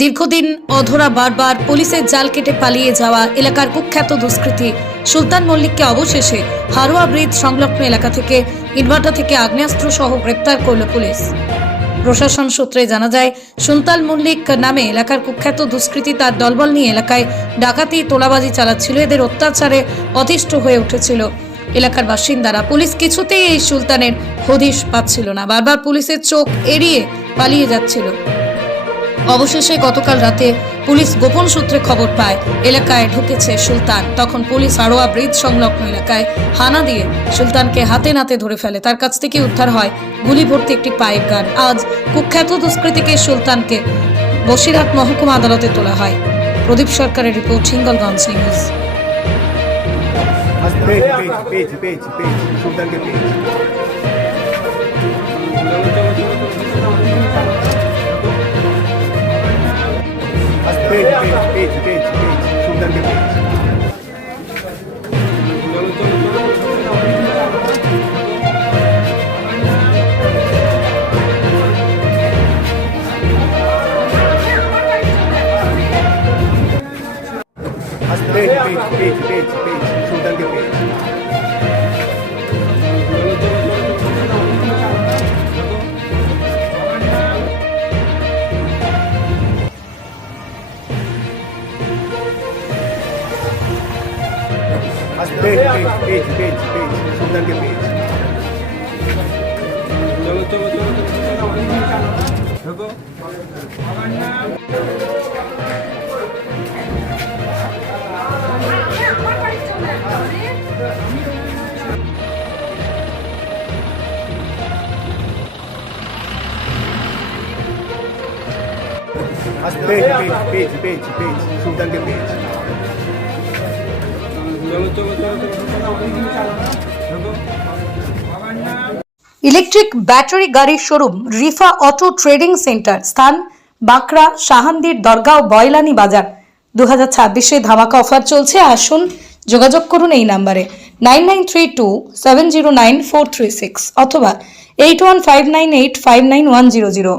দীর্ঘদিন অধরা বারবার পুলিশের জাল কেটে পালিয়ে যাওয়া এলাকার কুখ্যাত দুষ্কৃতী সুলতান মল্লিককে অবশেষে হারোয়া ব্রিজ সংলগ্ন এলাকা থেকে ইনভার্টার থেকে আগ্নেয়াস্ত্র সহ গ্রেপ্তার করল পুলিশ। প্রশাসন সূত্রে জানা যায়, সুলতান মল্লিক নামে এলাকার কুখ্যাত দুষ্কৃতী তার দলবল নিয়ে এলাকায় ডাকাতি তোলাবাজি চালাচ্ছিল। এদের অত্যাচারে অতিষ্ঠ হয়ে উঠেছিল এলাকার বাসিন্দারা। পুলিশ কিছুতেই এই সুলতানের হদিশ পাচ্ছিল না, বারবার পুলিশের চোখ এড়িয়ে পালিয়ে যাচ্ছিল। অবশেষে গতকাল রাতে পুলিশ গোপন সূত্রে খবর পায় এলাকায় ঢুকেছে সুলতান। তখন পুলিশ হারোয়া ব্রিজ সংলগ্ন এলাকায় হানা দিয়ে সুলতানকে হাতে নাতে ধরে ফেলে। তার কাছ থেকে উদ্ধার হয় গুলি ভর্তি একটি পাইপ গান। আজ কুখ্যাত দুষ্কৃতীকে সুলতানকে বসিরহাট মহকুমা আদালতে তোলা হয়। প্রদীপ সরকারের report, Hingalganj news. Electric battery গাড়ির showroom Rifa auto trading centre, স্থান বাঁকড়া, শাহান্দির দরগাঁও, বয়লানি বাজার। 2026-এ ধামাকা অফার চলছে। আসুন, যোগাযোগ করুন এই নাম্বারে 9932709436 অথবা 8159859100।